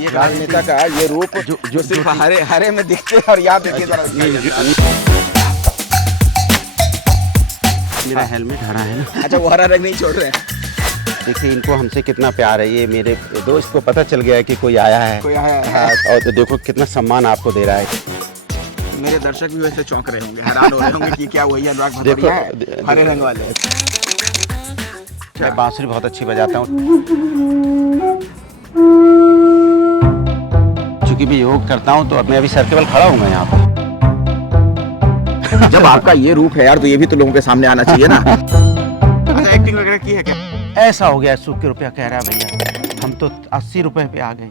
ये राजनेता का ये रूप जो सिर्फ हरे हरे में दिखते हैं और याद रखिए जरा। मेरा हेलमेट हरा है ना। अच्छा, वो हरा रंग नहीं छोड़ रहे हैं। देखिए इनको हमसे कितना प्यार है, ये मेरे दोस्त को पता चल गया है कि कोई आया है। कोई आया है। हाँ, और तो देखो कितना सम्मान आपको दे रहा है। मेरे दर्शक भी वैसे चौंक रहे होंगे, हैरान हो रहे होंगे कि क्या वही अनुराग भदौरिया है, हरे रंग वाले। मैं बांसुरी बहुत अच्छी बजाता हूँ। चूंकि मैं योग करता हूँ तो अब मैं अभी सर केवल खड़ा हूँ मैं यहाँ पर। जब आपका ये रूप है यार, तो ये भी तो लोगों के सामने आना चाहिए ना। अच्छा, एक्टिंग वगैरह की है क्या? ऐसा हो गया 100 रुपया कह रहा है भैया, हम तो 80 रुपए पे आ गए।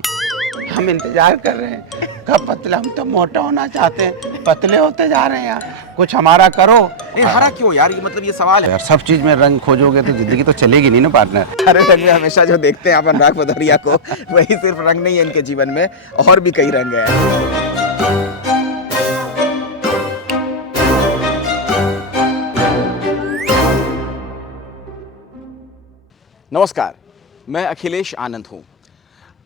हम इंतजार कर रहे हैं कब पतला, हम तो मोटा होना चाहते हैं, पतले होते जा रहे हैं यार, कुछ हमारा करो। नहीं, हरा क्यों यार, ये मतलब ये सवाल है यार सब चीज में रंग खोजोगे तो जिंदगी तो चलेगी नहीं ना पार्टनर। हरे रंग में हमेशा जो देखते हैं आप अनुराग भदौरिया को, वही सिर्फ रंग नहीं है इनके जीवन में, और भी कई रंग हैं। नमस्कार, मैं अखिलेश आनंद हूँ।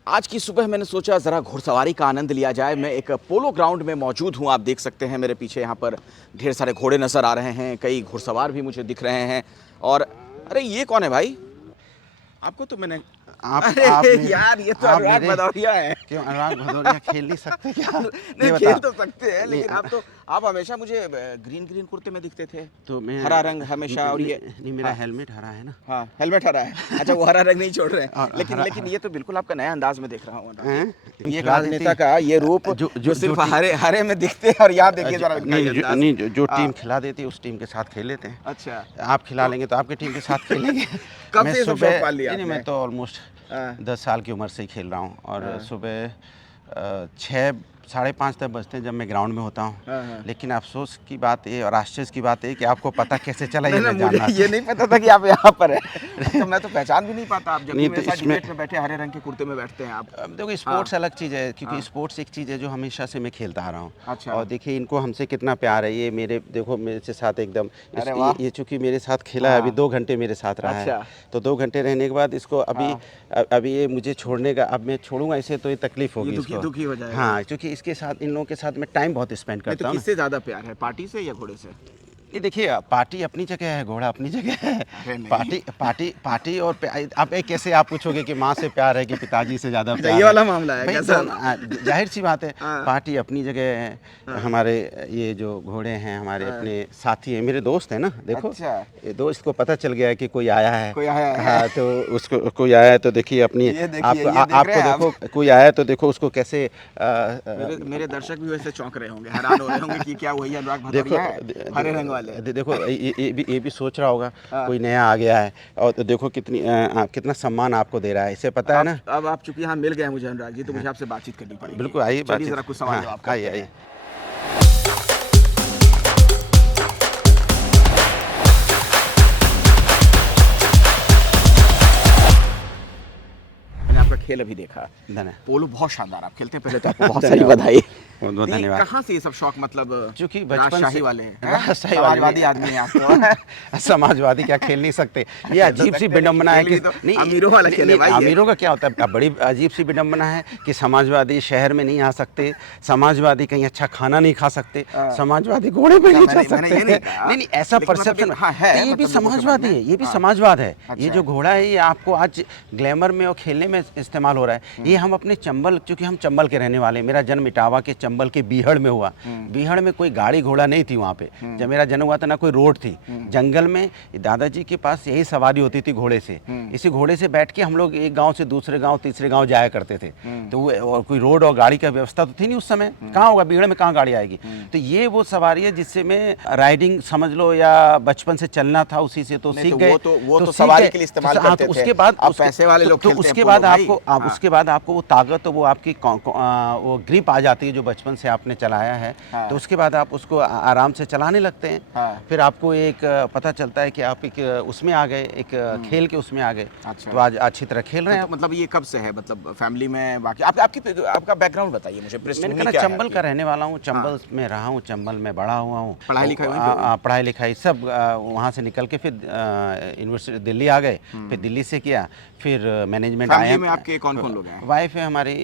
आज की सुबह मैंने सोचा ज़रा घुड़सवारी का आनंद लिया जाए। मैं एक पोलो ग्राउंड में मौजूद हूँ। आप देख सकते हैं मेरे पीछे यहाँ पर ढेर सारे घोड़े नज़र आ रहे हैं, कई घुड़सवार भी मुझे दिख रहे हैं। और अरे ये कौन है भाई? आपको तो मैंने यार ये तो अनुराग भदौरिया है। क्यों अनुराग भदौरिया खेल नहीं सकते क्या? नहीं, खेल तो सकते हैं, लेकिन आप हमेशा मुझे ग्रीन कुर्ते में दिखते थे, तो मैं हरा रंग हमेशा। और ये नहीं, मेरा हेलमेट हरा है ना। हाँ, हेलमेट हरा है। अच्छा, वो हरा रंग नहीं छोड़ रहे हैं। लेकिन ये तो बिल्कुल आपका नया अंदाज में देख रहा हूँ। ये राजनेता का ये रूप जो सिर्फ हरे में दिखते हैं और याद रखिए जरा। नहीं, जो टीम खिला देती है उस टीम के साथ खेल लेते हैं। अच्छा, आप खिला लेंगे तो आपकी टीम के साथ खेलेंगे। कब से सब शौक पाल लिया आपने? मैं तो ऑलमोस्ट 10 साल की उम्र से ही खेल रहा हूँ। और सुबह 6 साढ़े 5 तक बजते हैं जब मैं ग्राउंड में होता हूँ। लेकिन अफसोस की बात ये और आश्चर्य की बात है कि आपको पता कैसे चला ये मैं जानना। ये नहीं पता था कि आप यहाँ पर हैं। तो मैं तो पहचान भी नहीं पाता आप जब मेरे साथ डिबेट में बैठे हरे रंग के कुर्ते में बैठते हैं आप। देखो स्पोर्ट्स अलग चीज़ है, क्योंकि स्पोर्ट्स एक चीज़ है जो हमेशा से मैं खेलता आ रहा हूँ। अच्छा। और देखिए इनको हमसे कितना प्यार है। ये मेरे देखो मेरे से साथ एकदम ये चूँकि मेरे साथ खेला है, अभी 2 घंटे मेरे साथ रहा है। तो 2 घंटे रहने के बाद इसको अभी ये मुझे छोड़ने का, अब मैं छोड़ूंगा इसे तो ये तकलीफ होगी इसको। दुखी हो जाएगा। हाँ, क्योंकि इसके साथ इन लोगों के साथ मैं टाइम बहुत स्पेंड करता हूँ। किससे ज़्यादा प्यार है, पार्टी से या घोड़े से? ये देखिए पार्टी अपनी जगह है, घोड़ा अपनी जगह है। पार्टी और आप कैसे आप पूछोगे कि माँ से प्यार है कि पिताजी से ज़्यादा प्यार है? ये वाला मामला है कैसा? जाहिर सी बात है, पार्टी अपनी जगह है। हमारे ये जो घोड़े हैं हमारे अपने साथी हैं, मेरे दोस्त हैं ना। देखो ये दोस्त को पता चल गया है कि कोई आया है। हाँ, तो उसको कोई आया है तो देखिए अपनी आपको देखो कोई आया है तो देखो उसको कैसे। मेरे दर्शक भी वैसे चौंक रहे होंगे, हैरान हो रहे होंगे कि क्या वही अनुराग भदौरिया है, हरे रंग वाले। देखो ये भी सोच रहा होगा कोई नया आ गया है। और तो देखो कितना सम्मान आपको दे रहा है, इसे पता है ना। अब आप चूंकि यहाँ मिल गए मुझे अनुराग जी, तो मुझे आपसे बातचीत करनी पड़ेगी। बिल्कुल, आइए बातचीत। जरा कुछ सवाल जवाब आइए। खेल अभी देखा, धन्यवाद। पोलो बहुत शानदार आप खेलते हैं, पहले तो आपको बहुत सारी बधाई। बहुत धन्यवाद। कहाँ से ये सब शौक, मतलब क्योंकि बचपन से वाले समाजवादी आदमी हैं आप तो। समाजवादी क्या खेल नहीं सकते? ये अजीब सी विडंबना है कि नहीं, अमीरों वाला खेल है भाई। अमीरों का क्या होता है? बड़ी अजीब सी विडंबना है कि समाजवादी शहर में नहीं आ सकते, समाजवादी कहीं अच्छा खाना नहीं खा सकते, समाजवादी घोड़े पे नहीं जा सकते। नहीं, ऐसा परसेप्शन है। ये भी समाजवादी है, ये भी समाजवाद है। ये जो घोड़ा है ये आपको आज ग्लैमर में और खेलने में इस्तेमाल हो रहा है। ये हम अपने चंबल, क्योंकि हम चंबल के रहने वाले, मेरा जन्म इटावा के चंबल के बीहड़ में हुआ। बीहड़ में कोई गाड़ी घोड़ा नहीं थी वहाँ पे जब मेरा जन्म हुआ था, ना कोई रोड थी। जंगल में दादाजी के पास यही सवारी होती थी घोड़े से। इसी घोड़े से बैठ के हम लोग एक गांव से दूसरे गांव तीसरे गांव जाया करते थे। तो और कोई रोड और गाड़ी का व्यवस्था तो थी नहीं उस समय, कहाँ होगा बीहड़ में, कहाँ गाड़ी आएगी। तो ये वो सवारी है जिससे मैं राइडिंग समझ लो या बचपन से चलना था, उसी से तो सीख गए। वो तो सवारी के लिए इस्तेमाल करते थे। उसके बाद पैसे वाले लोग खेलते हैं। उसके बाद आपको वो ताकत, वो आपकी वो ग्रिप आ जाती है जो बचपन से आपने चलाया है, हाँ। तो उसके बाद आप उसको आराम से चलाने लगते हैं। हाँ। फिर आपको एक पता चलता है कि आप एक उसमें आ गए, एक खेल के उसमें आ गए। अच्छा। तो आज अच्छी तरह खेल रहे हैं तो आप। मतलब ये कब से है, मतलब फैमिली में बाकी आपका बैकग्राउंड बताइए मुझे, मैंने पृष्ठभूमि कहा क्या है चंबल आपकी? का रहने वाला हूँ, चंबल में रहा हूँ, चंबल में बड़ा हुआ हूँ। पढ़ाई लिखाई वहीं पे हुई? पढ़ाई लिखाई सब वहाँ से निकल के फिर यूनिवर्सिटी दिल्ली आ गए, फिर दिल्ली से किया, फिर मैनेजमेंट आया। फैमिली में आपके कौन-कौन लोग हैं? वाइफ है हमारी,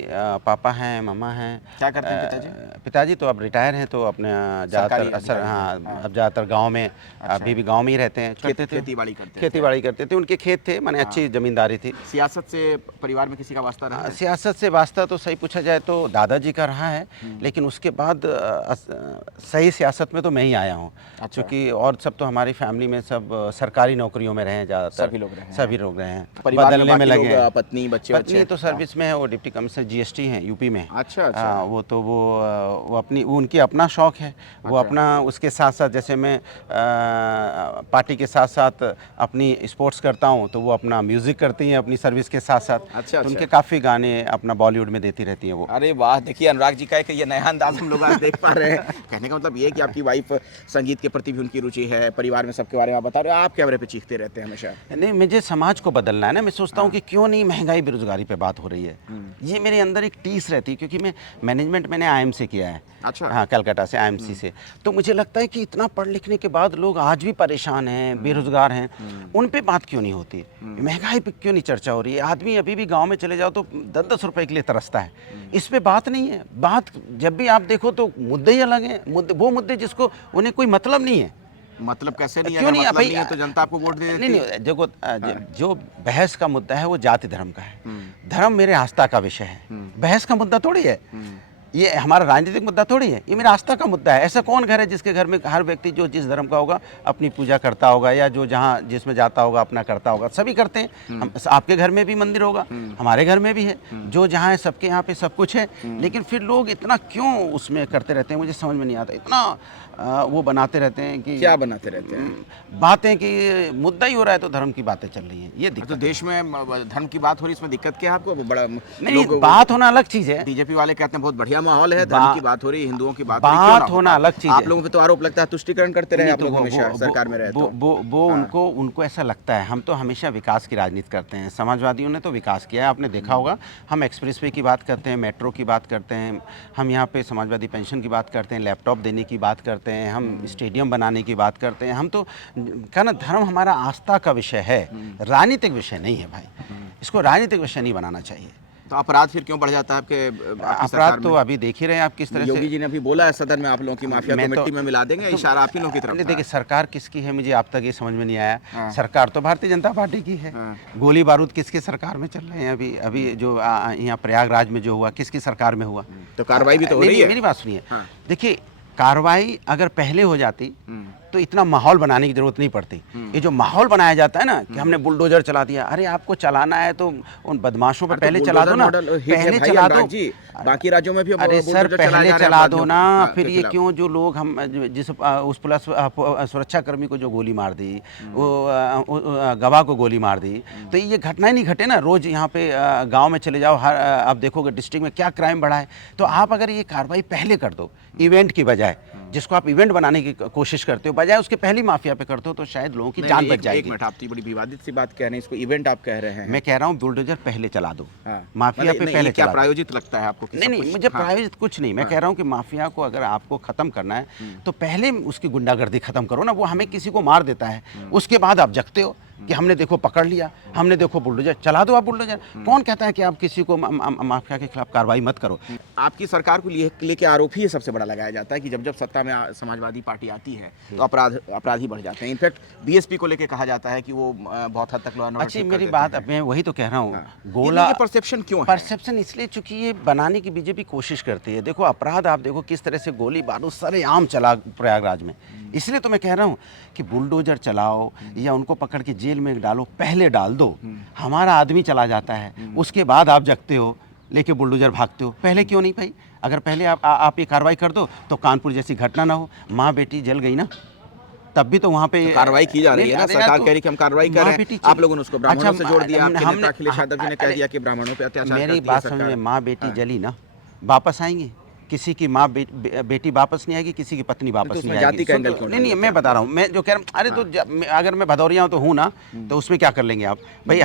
पापा हैं, मम्मा हैं। क्या करते हैं पिताजी? पिताजी तो अब रिटायर हैं, तो अपने सरकारी ज़्यादातर अधिकारी हाँ, हैं, हाँ। अब ज़्यादातर गांव में, अभी भी गांव में ही रहते हैं। करते थे खेती-बाड़ी करते थे। खेती-बाड़ी करते थे, उनके खेत थे, माने अच्छी ज़मींदारी थी। सियासत से परिवार में किसी का वास्ता रहा है? सियासत से वास्ता तो सही पूछा जाए तो दादाजी का रहा है, लेकिन उसके बाद सही सियासत में तो मैं ही आया हूँ। अच्छा। क्योंकि और सब तो हमारी फैमिली में सब सरकारी नौकरियों में रहे हैं, ज़्यादातर सभी लोग रहे हैं। सभी लोग रहे हैं, परिवार में बदलने में बाकी लगे लोग, हैं। पत्नी बच्चे पत्नी तो सर्विस में है, वो डिप्टी कमिश्नर जीएसटी हैं यूपी में। अच्छा, अच्छा। हाँ, वो अपनी उनकी अपना शौक है, वो अच्छा। अपना उसके साथ साथ, जैसे मैं पार्टी के साथ साथ अपनी स्पोर्ट्स करता हूँ, तो वो अपना म्यूज़िक करती हैं अपनी सर्विस के साथ साथ। अच्छा, तो उनके अच्छा। काफ़ी गाने अपना बॉलीवुड में देती रहती हैं वो। अरे वाह, देखिए अनुराग जी का एक ये नया अंदाज हम लोग आज देख पा रहे हैं। कहने का मतलब ये है कि आपकी वाइफ संगीत के प्रति भी उनकी रुचि है, परिवार में सबके बारे में आप बता रहे हो, आप कैमरे पे चीखते रहते हैं हमेशा। नहीं, मुझे समाज को बदलना है ना। मैं सोचता हूँ कि क्यों नहीं महंगाई बेरोजगारी पे बात हो रही है। ये मेरे अंदर एक टीस रहती है, क्योंकि मैं मैनेजमेंट मैंने आईएम से किया है। अच्छा। हाँ, कलकत्ता से, आईएमसी से। तो मुझे लगता है कि इतना पढ़ लिखने के बाद लोग आज भी परेशान हैं, बेरोजगार हैं, उन पे बात क्यों नहीं होती? महंगाई पे क्यों नहीं चर्चा हो रही है? आदमी अभी भी गांव में चले जाओ तो 10-10 रुपए के लिए तरसता है। इस पे बात नहीं है। बात जब भी आप देखो तो मुद्दे ही अलग हैं, वो मुद्दे जिसको उन्हें कोई मतलब नहीं है। मतलब कैसे नहीं है? क्यों अगर नहीं मतलब भाई? नहीं है तो जनता आपको वोट दे देती नहीं है। नहीं, देखो जो बहस का मुद्दा है वो जाति धर्म का है। धर्म मेरे आस्था का विषय है, बहस का मुद्दा थोड़ी है। ये हमारा राजनीतिक मुद्दा थोड़ी है, ये मेरा आस्था का मुद्दा है। ऐसा कौन घर है जिसके घर में हर व्यक्ति जो जिस धर्म का होगा अपनी पूजा करता होगा, या जो जहाँ जिसमें जाता होगा अपना करता होगा? सभी करते हैं। आपके घर में भी मंदिर होगा, हमारे घर में भी है, जो जहाँ है सबके यहाँ पे सब कुछ है। लेकिन फिर लोग इतना क्यों उसमें करते रहते हैं, मुझे समझ में नहीं आता। इतना वो बनाते रहते हैं कि क्या बनाते रहते हैं? बातें कि मुद्दा ही हो रहा है तो धर्म की बातें चल रही हैं, ये दिक्कत तो है। देश में धर्म की बात हो रही है, इसमें दिक्कत क्या है आपको? वो बड़ा नहीं, बात होना अलग चीज़ है। बीजेपी वाले कहते हैं बहुत बढ़िया माहौल है, धर्म की बात हो रही है, हिंदुओं की बात हो रही है, बात क्यों ना होना होगा? अलग चीज़ आप है। लोगों पे तो आरोप लगता है तुष्टिकरण करते रहे नहीं, आप तो लोग वो- हमेशा वो- सरकार में रहे तो। वो उनको ऐसा लगता है। हम तो हमेशा विकास की राजनीति करते हैं। समाजवादियों ने तो विकास किया है, आपने देखा होगा। हम एक्सप्रेसवे की बात करते हैं, मेट्रो की बात करते हैं, हम यहाँ पे समाजवादी पेंशन की बात करते हैं, लैपटॉप देने की बात करते हैं, हम स्टेडियम बनाने की बात करते हैं। हम तो क्या ना, धर्म हमारा आस्था का विषय है, राजनीतिक विषय नहीं है भाई। इसको राजनीतिक विषय नहीं बनाना चाहिए। तो अपराध फिर क्यों बढ़ जाता है आपकी सरकार अपराध तो में? अभी देख ही रहे हैं आप किस तरह योगी से। जी ने अभी बोला है सदन में आप लोगों की माफिया को मिट्टी में मिला देंगे, इशारा आप ही लोगों की तरफ नहीं, था। देखिए सरकार किसकी है मुझे अब तक ये समझ में नहीं आया। हाँ। सरकार तो भारतीय जनता पार्टी की है। हाँ। गोली बारूद किसके सरकार में चल रहे हैं? अभी जो यहाँ प्रयागराज में जो हुआ किसकी सरकार में हुआ? तो कार्रवाई भी तो हो नहीं, रही नहीं, है। मेरी बात सुनिए। हाँ। देखिए, कार्रवाई अगर पहले हो जाती तो इतना माहौल बनाने की जरूरत नहीं पड़ती। ये जो माहौल बनाया जाता है ना कि हमने बुलडोजर चला दिया, अरे आपको चलाना है तो उन बदमाशों पर पहले चला दो ना, पहले चला दो। बाकी राज्यों में भी अब अरे सर, बुलडोजर चलाया पहले जा रहा है चला दो अपराधियों ना। को। हाँ, फिर के ये खिलाफ। क्यों जो लोग हम जिस उस पुलिस सुरक्षा कर्मी को जो गोली मार दी, वो गवाह को गोली मार दी, तो ये घटनाएं नहीं घटे ना। रोज यहाँ पे गांव में चले जाओ, हर आप देखोगे डिस्ट्रिक्ट में क्या क्राइम बढ़ा है। तो आप अगर ये कार्रवाई पहले कर दो, इवेंट की बजाय, जिसको आप इवेंट बनाने की कोशिश करते हो, बजाय उसके पहली माफिया पे करते हो, तो शायद लोगों की जान बच एक जाएगी। मिनट, आप तो बड़ी विवादित सी बात कह रहे हैं, इसको इवेंट आप कह रहे हैं। मैं कह रहा हूँ बुलडोजर पहले चला दो, हाँ। माफिया मतलब पे नहीं, पहले ये क्या चला दो। प्रायोजित लगता है आपको कि नहीं सब नहीं, कुछ? मुझे हाँ। प्रायोजित कुछ नहीं। मैं कह रहा हूँ कि माफिया को अगर आपको खत्म करना है तो पहले उसकी गुंडागर्दी खत्म करो ना। वो हमें किसी को मार देता है, उसके बाद आप जगते हो कि हमने देखो पकड़ लिया, हमने देखो बुलडोजर चला दो। आप बुलडोजर, कौन कहता है कि आप किसी को माफिया के खिलाफ कार्रवाई मत करो? आपकी सरकार को लेके आरोप ही ये सबसे बड़ा लगाया जाता है कि जब जब सत्ता में समाजवादी पार्टी आती है तो अपराध ही बढ़ जाते हैं। इनफैक्ट बीएसपी को लेके कहा जाता है कि वो बहुत हद तक लॉ एंड ऑर्डर अच्छी मेरी बात, अब मैं वही तो कह रहा हूँ। गोला परसेप्शन क्यों है? परसेप्शन इसलिए चूंकि ये बनाने की बीजेपी कोशिश करती है। देखो अपराध, आप देखो किस तरह से गोली बारूद सरेआम चला प्रयागराज में। इसलिए तो मैं कह रहा हूँ कि बुलडोजर चलाओ या उनको पकड़ के जेल में डालो, पहले डाल दो। हमारा आदमी चला जाता है, उसके बाद आप जगते हो, लेके बुलडोजर भागते हो। पहले क्यों नहीं भाई? अगर पहले आप ये कार्रवाई कर दो तो कानपुर जैसी घटना ना हो। माँ बेटी जल गई ना, तब भी तो वहाँ पे कार्रवाई की जा रही है ना। सरकार कह रही है कि हम कार्रवाई कर रहे हैं, आप लोगों ने उसको ब्राह्मणों से जोड़ दिया। आपके नेता अखिलेश यादव जी ने कह दिया कि ब्राह्मणों पे अत्याचार करती है मेरी बात सरकार। समझे, माँ बेटी जली ना, वापस आएंगे? किसी की माँ बेटी वापस नहीं आएगी, किसी की पत्नी वापस उसमें नहीं जाति आएगी। का एंगल क्यों नहीं, मैं बता रहा हूँ, मैं जो कह रहा हूँ, अरे तो अगर मैं भदौरिया हूँ तो हूँ ना, तो उसमें क्या कर लेंगे आप भाई?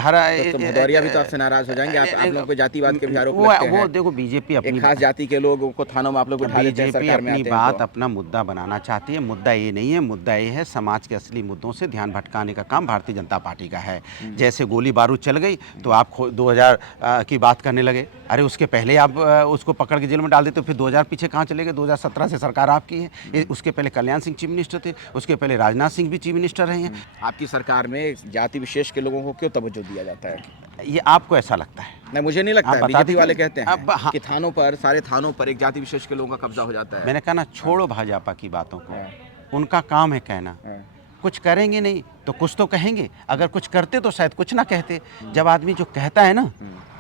तो भदौरिया भी तो आपसे नाराज हो जाएंगे, आप लोगों पे जातिवाद के भी आरोप लगते हैं। वो देखो बीजेपी अपनी एक खास जाति के लोगों को थानों में आप लोग बिठा देते हैं, बीजेपी सरकार में अपनी आते हैं बात तो। अपना मुद्दा बनाना चाहती है। मुद्दा ये नहीं है, मुद्दा ये है समाज के असली मुद्दों से ध्यान भटकाने का काम भारतीय जनता पार्टी का है। जैसे गोली बारूद चल गई तो आप 2000 की बात करने लगे, अरे उसके पहले आप उसको पकड़ के जेल में डाल देते, फिर 2000 पीछे कहाँ चले गए? 2017 से सरकार आपकी है। उसके पहले कल्याण सिंह चीफ मिनिस्टर थे, उसके पहले राजनाथ सिंह भी चीफ मिनिस्टर रहे हैं। आपकी सरकार में जाति विशेष के लोगों को क्यों तवज्जो दिया जाता है? ये आपको ऐसा लगता है? नहीं, मुझे नहीं लगता आप है। बता बीजेपी दीजिए। वाले कहते हैं अब हाँ। कि थानों पर, सारे थानों पर एक जाति विशेष के लोगों का कब्जा हो जाता है। मैंने कहा ना, छोड़ो भाजपा की बातों को, हाँ। उनका काम है कहना। हाँ। कुछ करेंगे नहीं तो कुछ तो कहेंगे, अगर कुछ करते तो शायद कुछ ना कहते। जब आदमी जो कहता है ना,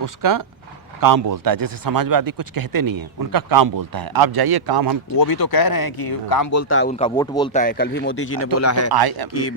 उसका काम बोलता है। जैसे समाजवादी कुछ कहते नहीं है, उनका काम बोलता है। आप जाइए, काम हम वो भी तो कह रहे हैं कि काम बोलता है, उनका वोट बोलता है। कल भी मोदी जी ने बोला है कि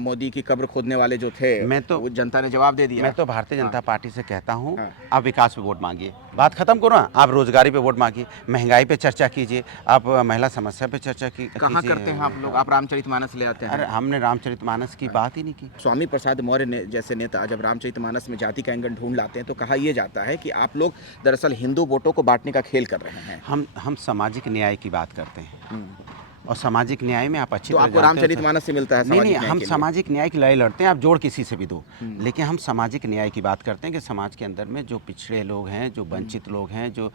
मोदी की कब्र खोदने वाले जो थे, वो जनता ने जवाब दे दिया। मैं तो भारतीय जनता पार्टी से कहता हूँ, हाँ। आप विकास पे वोट मांगिए, बात खत्म करो ना। आप रोजगारी पे वोट मांगिए, महंगाई पे चर्चा कीजिए, आप महिला समस्या पे चर्चा कहाँ करते हैं आप लोग? आप रामचरितमानस ले आते हैं। अरे हमने रामचरितमानस की बात ही नहीं की। स्वामी प्रसाद मौर्य जैसे नेता जब रामचरितमानस में जाति का एंगल ढूंढ लाते हैं तो कहा यह जाता है कि आप लोग दरअसल हिंदू वोटों को बांटने का खेल कर रहे हैं। हम सामाजिक न्याय की बात करते हैं, और सामाजिक न्याय में आप अच्छी तो तरह आपको जानते हो। रामचरितमानस से मिलता है नहीं, सामाजिक न्याय हम के लिए? सामाजिक न्याय की लड़ाई लड़ते हैं, आप जोड़ किसी से भी दो, लेकिन हम सामाजिक न्याय की बात करते हैं कि समाज के अंदर में जो पिछड़े लोग हैं, जो वंचित लोग हैं, जो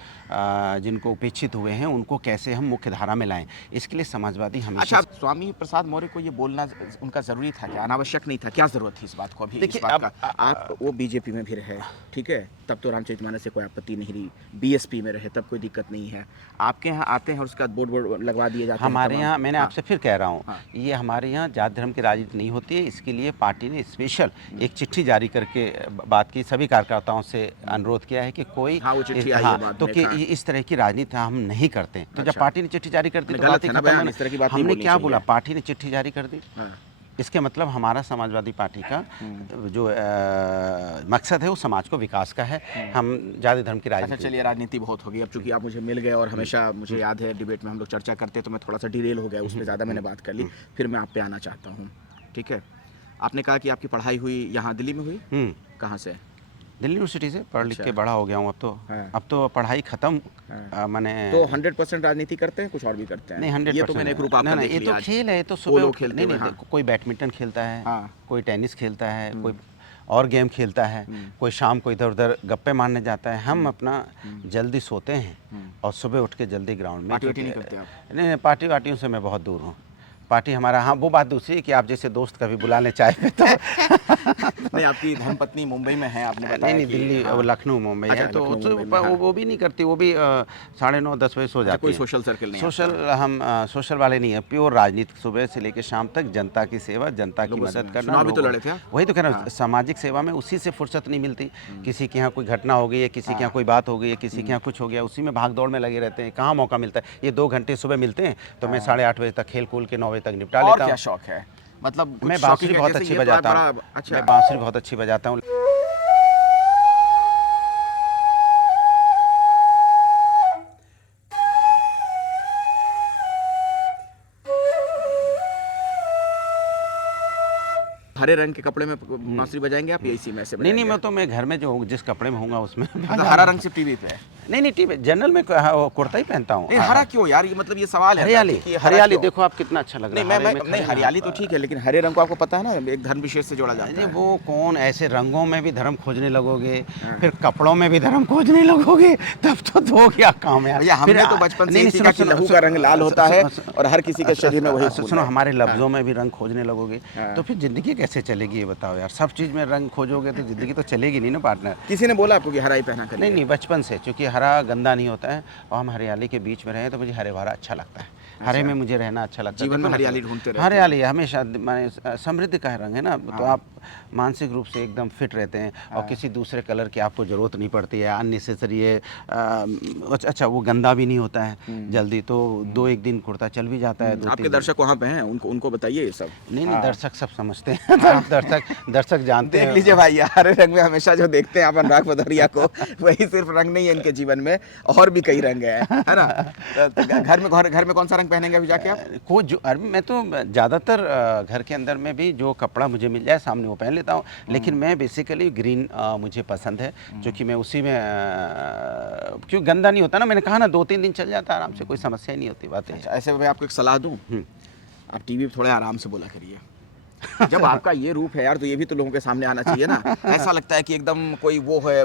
जिनको उपेक्षित हुए हैं, उनको कैसे हम मुख्य धारा में लाएं। इसके लिए समाजवादी हमेशा। अच्छा, स्वामी प्रसाद मौर्य को ये बोलना उनका जरूरी था क्या? अनावश्यक नहीं था? क्या जरूरत थी इस बात को? अभी देखिए, इस बात का आप वो बीजेपी में भी रहे, ठीक है, तब तो रामचरितमानस से कोई आपत्ति नहीं रही। बीएसपी में रहे तब कोई दिक्कत नहीं है। आपके यहाँ आते हैं और उसके बाद बोर्ड लगवा दिए जाते हैं। हमारे यहाँ, मैंने आपसे फिर कह रहा हूँ, हाँ। ये हमारे यहाँ जाति धर्म की राजनीति नहीं होती है। इसके लिए पार्टी ने स्पेशल एक चिट्ठी जारी करके बात की, सभी कार्यकर्ताओं से अनुरोध किया है कि कोई हाँ, वो चिट्ठी आई है बाद तो में, कि हाँ। इस तरह की राजनीति हम नहीं करते। तो जब अच्छा। पार्टी ने चिट्ठी जारी कर दी तो गलत बात ही है ना खत्म बयान, होना। इस तरह की बात नहीं हमने बोलनी क्या चाहिए। बोला? पार्टी ने चिट्ठी जारी कर दी, हाँ। इसके मतलब हमारा समाजवादी पार्टी का जो मकसद है वो समाज को विकास का है। हम जाति धर्म की अच्छा, राजनीति। चलिए, राजनीति बहुत होगी। अब चूंकि आप मुझे मिल गए और हमेशा मुझे याद है डिबेट में हम लोग चर्चा करते तो मैं थोड़ा सा डिरेल हो गया, उसमें ज़्यादा मैंने बात कर ली। फिर मैं आप पे आना चाहता हूँ, ठीक है? आपने कहा कि आपकी पढ़ाई हुई यहाँ दिल्ली में हुई, कहाँ से? दिल्ली यूनिवर्सिटी से पढ़ लिख अच्छा। के बड़ा हो गया हूँ। हाँ। अब तो पढ़ाई खत्म। हाँ। मैंने तो 100% राजनीति करते हैं, कुछ और भी करते हैं? नहीं, 100%। ये तो मैंने एक रूप आपका देख ये लिया तो आज। खेल है, तो पोलो सुबह खेलते नहीं हुए, नहीं, हाँ। कोई बैडमिंटन खेलता है, हाँ। कोई टेनिस खेलता है, कोई और गेम खेलता है, कोई शाम को इधर उधर गप्पे मारने जाता है। हम अपना जल्दी सोते हैं और सुबह उठ के जल्दी ग्राउंड में। पार्टी वार्टी नहीं करते आप? नहीं, पार्टी वार्टियों से मैं बहुत दूर हूँ। पार्टी हमारा, हाँ, वो बात दूसरी है कि आप जैसे दोस्त कभी बुला लें चाय पे तो नहीं, आपकी धर्मपत्नी मुंबई में है, आपने नहीं बताया नहीं, कि दिल्ली, हाँ। वो लखनऊ मुंबई अच्छा, है, तो लखनऊ, मुंबई में, हाँ। वो भी नहीं करती। वो भी 9:30-10 बजे सो जाती कोई है। सोशल सर्कल नहीं? सोशल, हम सोशल वाले नहीं है, प्योर राजनीति। सुबह से लेकर शाम तक जनता की सेवा, जनता की लोगों से मदद करना। चुनाव भी तो लोगों- लड़े थे आप? वही तो कह रहा हूँ, सामाजिक सेवा में उसी से फुर्सत नहीं मिलती। किसी के यहाँ कोई घटना हो गई है, किसी के यहाँ कोई बात हो गई है, किसी के यहाँ कुछ हो गया, उसी में भाग दौड़ में लगे रहते हैं। कहाँ मौका मिलता है? ये 2 घंटे सुबह मिलते हैं तो मैं 8:30 बजे तक खेल कूल के 9 बजे तक निपटा और लेता क्या हूँ। शौक है? मतलब कुछ मैं शौकीन बांसुरी है, बहुत जैसे अच्छी ये तो बजाता बड़ा- हूँ। अच्छा। मैं बांसुरी बहुत अच्छी बजाता हूँ। हरे रंग के कपड़े में बांसुरी बजाएंगे आप या इसी में से नहीं नहीं, बजाएंगे? मैं घर में जो हूँ, जिस कपड़े में होऊंगा उसमें मतलब हरा रंग सिर्फ टीवी पे है? नहीं, टीवी जनरल में वो कुर्ता ही पहनता हूँ। नहीं, हरा क्यों यार? ये मतलब ये सवाल है हरियाली, कि हरा हरियाली क्यों? देखो आप कितना अच्छा लग रहा नहीं, है। मैं नहीं, हरियाली तो ठीक है, लेकिन हरे रंग को आपको पता है ना, एक धर्म विशेष से जोड़ा जाता अरे है। वो कौन, ऐसे रंगों में भी धर्म खोजने लगोगे, फिर कपड़ों में भी धर्म खोजने लगोगे, तब तो दो क्या काम है भैया, हमने तो बचपन से ही सीखा कि लहू का रंग लाल होता है और हर किसी के शरीर में वही खून सुनो, है। हमारे लफ्जों में भी रंग खोजने लगोगे हाँ। तो फिर जिंदगी कैसे चलेगी? ये बताओ यार। सब चीज में रंग खोजोगे तो जिंदगी तो चलेगी नहीं ना पार्टनर। किसी ने बोला आपको कि हरा ही पहना कर? नहीं नहीं, बचपन से, क्योंकि हरा गंदा नहीं होता है और हम हरियाली के बीच में रहे तो मुझे हरे भरा अच्छा लगता है। हरे में मुझे रहना अच्छा लगता है। जीवन में देखो ना, हरियाली ढूंढते रहते हैं। हरियाली हमेशा माने समृद्धि का रंग है ना, तो आप मानसिक रूप से एकदम फिट रहते हैं और किसी दूसरे कलर की आपको ज़रूरत नहीं पड़ती है, अननेसेसरी है। अच्छा, वो गंदा भी नहीं होता है जल्दी, तो 2-1 दिन कुर्ता चल भी जाता है। आपके दर्शक वहाँ पे हैं, उनको बताइए ये सब। नहीं नहीं, दर्शक सब समझते हैं। दर्शक जानते हैं। देख लीजिए भाई, हरे रंग में हमेशा जो देखते हैं आप अनुराग भदौरिया को, वही सिर्फ रंग नहीं है इनके जीवन जीवन में और भी कई रंग हैं, है ना? तो घर में कौन सा रंग पहनेंगे अभी जाके आप? को जो मैं तो ज़्यादातर घर के अंदर में भी जो कपड़ा मुझे मिल जाए सामने वो पहन लेता हूँ, लेकिन मैं बेसिकली ग्रीन मुझे पसंद है, क्योंकि मैं उसी में क्यों गंदा नहीं होता ना, मैंने कहा ना 2-3 दिन चल जाता आराम से, कोई समस्या ही नहीं होती। बात है। अच्छा, ऐसे में मैं आपको एक सलाह दूं, आप टीवी पे थोड़े आराम से बोला करिए। जब आपका ये रूप है यार, तो ये भी तो लोगों के सामने आना चाहिए ना। ऐसा लगता है कि एकदम कोई वो है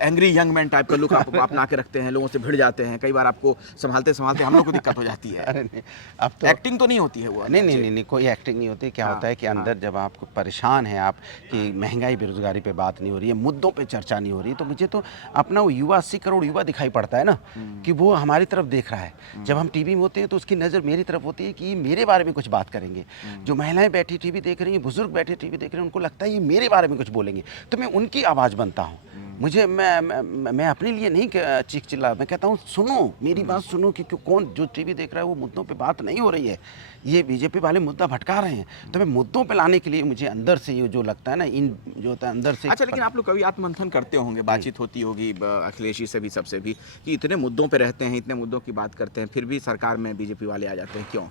एंग्री यंग मैन टाइप का लुक आप अपना के रखते हैं, लोगों से भिड़ जाते हैं, कई बार आपको संभालते संभालते हम लोग को दिक्कत हो जाती है। अरे नहीं, अब तो एक्टिंग तो नहीं होती है वो? नहीं, कोई एक्टिंग नहीं होती। क्या होता है कि अंदर जब आप परेशान हैं आप कि महंगाई बेरोजगारी पे बात नहीं हो रही है, मुद्दों पे चर्चा नहीं हो रही, तो मुझे तो अपना वो युवा 80 करोड़ युवा दिखाई पड़ता है ना, कि वो हमारी तरफ देख रहा है। जब हम टीवी में होते हैं तो उसकी नज़र मेरी तरफ होती है कि ये मेरे बारे में कुछ बात करेंगे। जो महिलाएं बैठी टीवी देख रही हैं, बुजुर्ग बैठे टीवी देख रहे हैं, उनको लगता है ये मेरे बारे में कुछ बोलेंगे, तो मैं उनकी आवाज़ बनता हूँ। मुझे मैं अपने लिए नहीं चीख चिल्ला, मैं कहता हूँ सुनो मेरी बात सुनो, कि कौन जो टीवी देख रहा है वो मुद्दों पे बात नहीं हो रही है, ये बीजेपी वाले मुद्दा भटका रहे हैं, तो मैं मुद्दों पे लाने के लिए मुझे अंदर से ये जो लगता है ना, इन जो होता है अंदर से। अच्छा, लेकिन आप लोग कभी आत्ममंथन करते होंगे, बातचीत होती होगी अखिलेश जी से भी, सबसे भी, कि इतने मुद्दों पे रहते हैं, इतने मुद्दों की बात करते हैं, फिर भी सरकार में बीजेपी वाले आ जाते हैं, क्यों?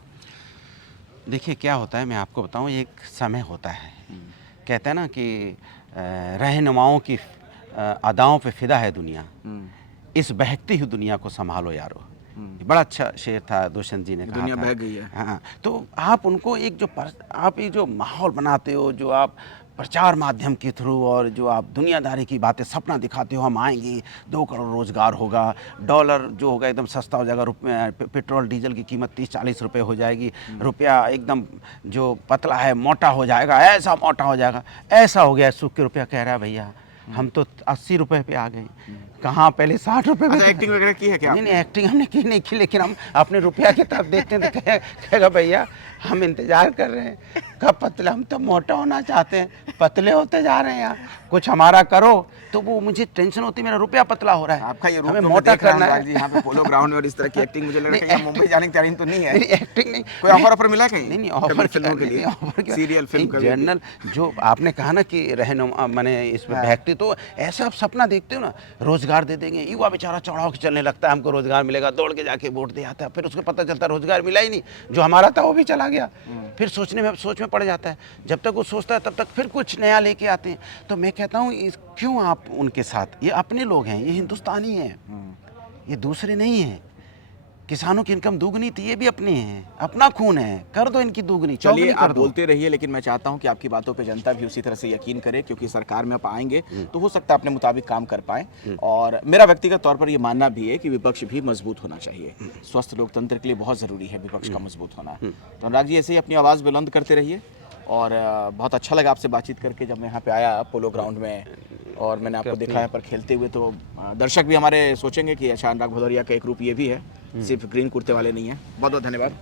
देखिए क्या होता है, मैं आपको बताऊं, एक समय होता है, कहते हैं ना कि रहनुमाओं की अदाओं पे फिदा है दुनिया, इस बहकती हुई दुनिया को संभालो यारो। बड़ा अच्छा शेर था, दुष्यंत जी ने कहा दुनिया था। बह गई है। हाँ, तो आप उनको आप ये जो माहौल बनाते हो, जो आप प्रचार माध्यम के थ्रू और जो आप दुनियादारी की बातें सपना दिखाते हो, हम आएंगे 2 करोड़ रोजगार होगा, डॉलर जो होगा एकदम सस्ता हो जाएगा, पेट्रोल डीजल की कीमत 30-40 रुपये हो जाएगी, रुपया एकदम जो पतला है मोटा हो जाएगा, ऐसा मोटा हो जाएगा, ऐसा हो गया। सूख के रुपया कह रहा है भैया हम तो 80 रुपये पे आ गए, कहाँ पहले 60 रुपये में। अच्छा, एक्टिंग वगैरह की है क्या? नहीं, एक्टिंग हमने की नहीं की, लेकिन हम अपने रुपया की तरफ देखते हैं तो कहेगा भैया हम इंतजार कर रहे हैं कब पतले, हम तो मोटा होना चाहते हैं, पतले होते जा रहे हैं यार, कुछ हमारा करो। तो वो मुझे टेंशन होती है, मेरा रुपया पतला हो रहा है, आपका ये रूप हमें तो मोटा करना है। यहाँ पे पोलो ग्राउंड में और इस तरह की एक्टिंग, मुझे लग रहा है मुंबई जाने की तैयारी तो नहीं है? एक्टिंग नहीं, कोई ऑफर मिला कहीं? नहीं ऑफर फिल्मों के लिए, सीरियल फिल्म, जनरल जो आपने कहा ना कि रहनुमा मैंने इसमें बहकती, तो ऐसा आप सपना देखते हो ना, रोजगार दे देंगे, युवा बेचारा चढ़ा के चलने लगता है, हमको रोजगार मिलेगा, दौड़ के जाके वोट दे आता है, फिर उसको पता चलता है रोजगार मिला ही नहीं, जो हमारा था वो भी चला गया, फिर सोच में पड़ जाता है। जब तक वो सोचता है तब तक फिर कुछ नया लेके आते हैं। तो मैं कहता हूँ क्यों आप उनके साथ, ये अपने लोग हैं, ये हिंदुस्तानी हैं, ये दूसरे नहीं हैं। किसानों की इनकम दुगनी थी, ये भी अपने हैं, अपना खून है, कर दो इनकी दुगनी, चलिए आप बोलते रहिए, लेकिन मैं चाहता हूं कि आपकी बातों पे जनता भी उसी तरह से यकीन करे, क्योंकि सरकार में आप आएंगे तो हो सकता है अपने मुताबिक काम कर पाए। और मेरा व्यक्तिगत तौर पर ये मानना भी है कि विपक्ष भी मजबूत होना चाहिए, स्वस्थ लोकतंत्र के लिए बहुत ज़रूरी है विपक्ष का मजबूत होना। तो अनुराग जी ऐसे ही अपनी आवाज़ बुलंद करते रहिए, और बहुत अच्छा लगा आपसे बातचीत करके। जब मैं यहाँ पे आया पोलो ग्राउंड में और मैंने आपको देखा है पर खेलते हुए, तो दर्शक भी हमारे सोचेंगे कि अच्छा अनुराग भदौरिया का एक रूप ये भी है, सिर्फ ग्रीन कुर्ते वाले नहीं है। बहुत बहुत धन्यवाद।